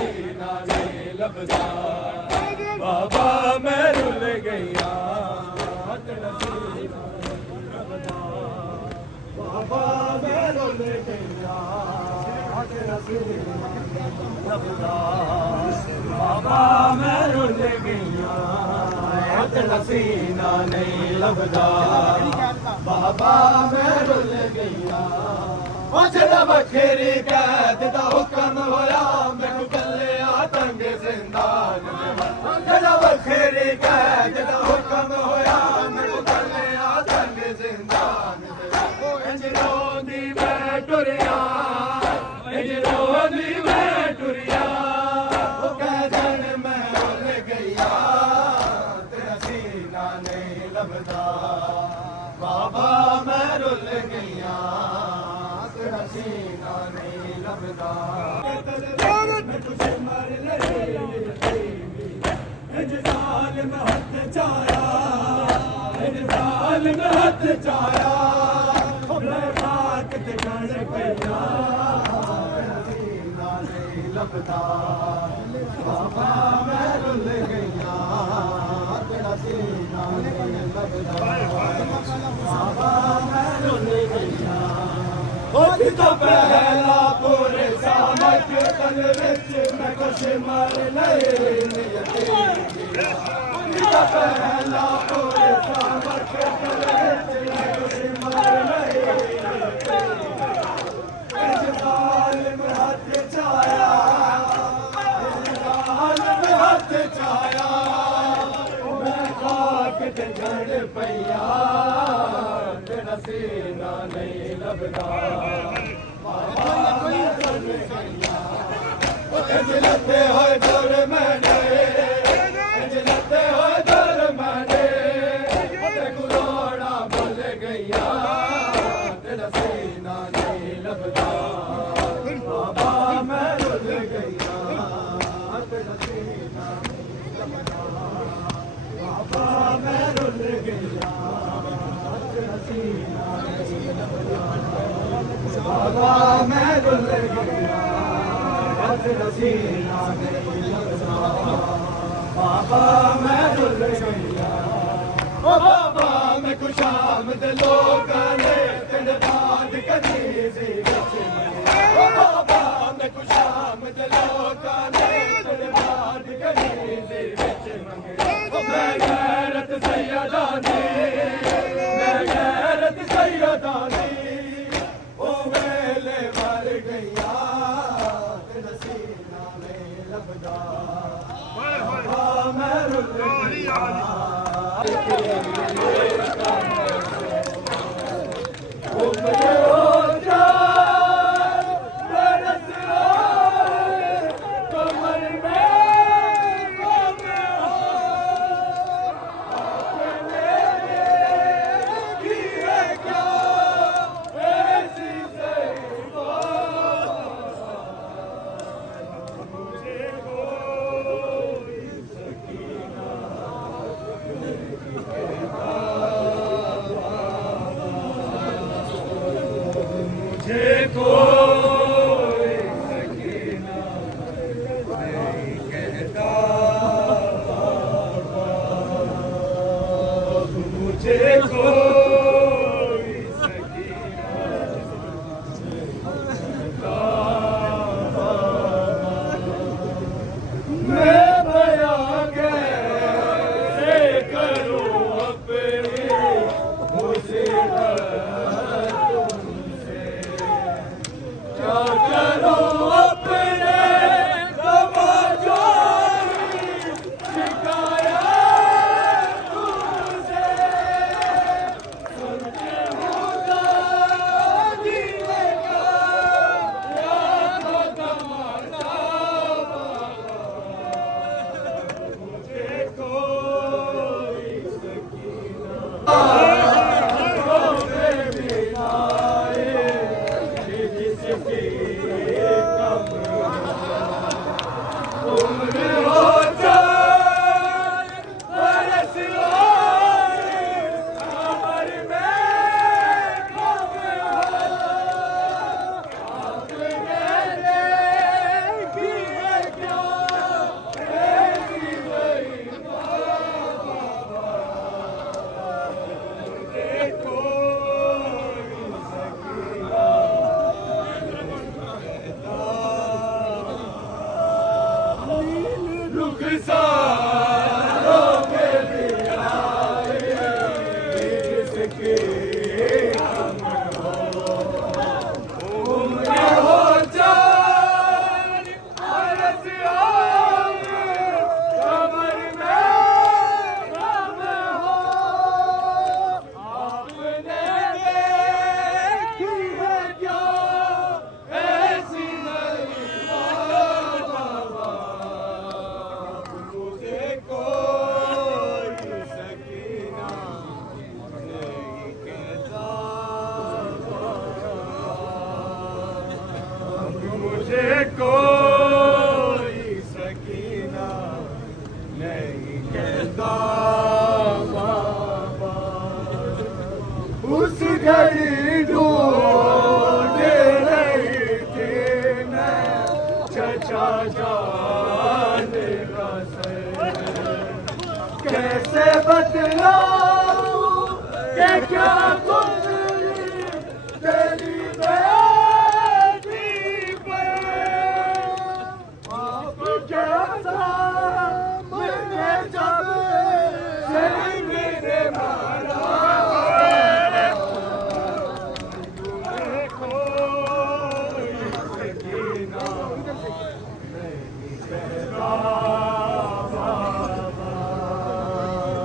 सीना नहीं लभदा बाबा मैं रुल गईया तेरा सीना नहीं लभदा बाबा मैं रुल गईया तेरा सीना नहीं लभदा बाबा मैं रुल गईया तेरा सीना नहीं लभदा बाबा मैं रुल गईया जदा बखेरी कैद दा हुक्म होया मैनू कल्ले तंग जिंदान जदा बखेरी कैद दा हुक्म होया मैनू कल्ले तंग जिंदान इंज रोंदी मैं टुरिया इंज रोंदी मैं टुरिया कैदन मैं रुल गईया तेरा सीना नहीं लभदा बाबा मैं रुल गईया तेरा सीना नहीं लभदा मैं तुझे मर जालिम हाथ चाया जालिम हाथ चाया मैं खाक ते गण पैया तेरा सीना नहीं लभदा बाबा मैं रुल गईया तेरा सीना नहीं लभदा बाबा मैं रुल गईया तो पहला पूरे सामक तन विच मैं कुछ मर नहीं तो पहला पूरे सामक तन विच मैं कुछ मर नहीं जालिम हाथ चाया जालिम हाथ चाया मैं खाक ते गड़ पैया तेरा सीना नहीं लभदा जलते होए दर मैंने जलते होए दर मैंने गुरोड़ा बोल गईया तेरा सीना नहीं लभदा बाबा मैं रुल गईया तेरा सीना नहीं लभदा बाबा मैं रुल गईया तेरा सीना नहीं लभदा बाबा मैं रुल गईया तेरा सीना नहीं लभदा बाबा मैं रुल गईया ओ बाबा मैं खुशामद लोकां ने तेरे बाद कदी सी विच ओ बाबा मैं खुशामद लोकां ने तेरे बाद कदी सी विच मंगे मैं गैरत सैयदा दी मैं गैरत सैयदा दी ओ वेले मर गईया तेरा सीना नहीं लभदा बाबा मैं रुल गईया कोई सकीना नहीं सारों में भी आए जिसके हम उम्र हो जान अरस आम कमर में गम हो आपने देखी है क्या ऐसी नई बाबा मुझे कोई सकीना नहीं कहता मुझे कोई सकीना नहीं कहता बाबा उस घड़ी ढूंढ रही थी मैं चचा जान का सर कैसे बतलाऊं कि क्या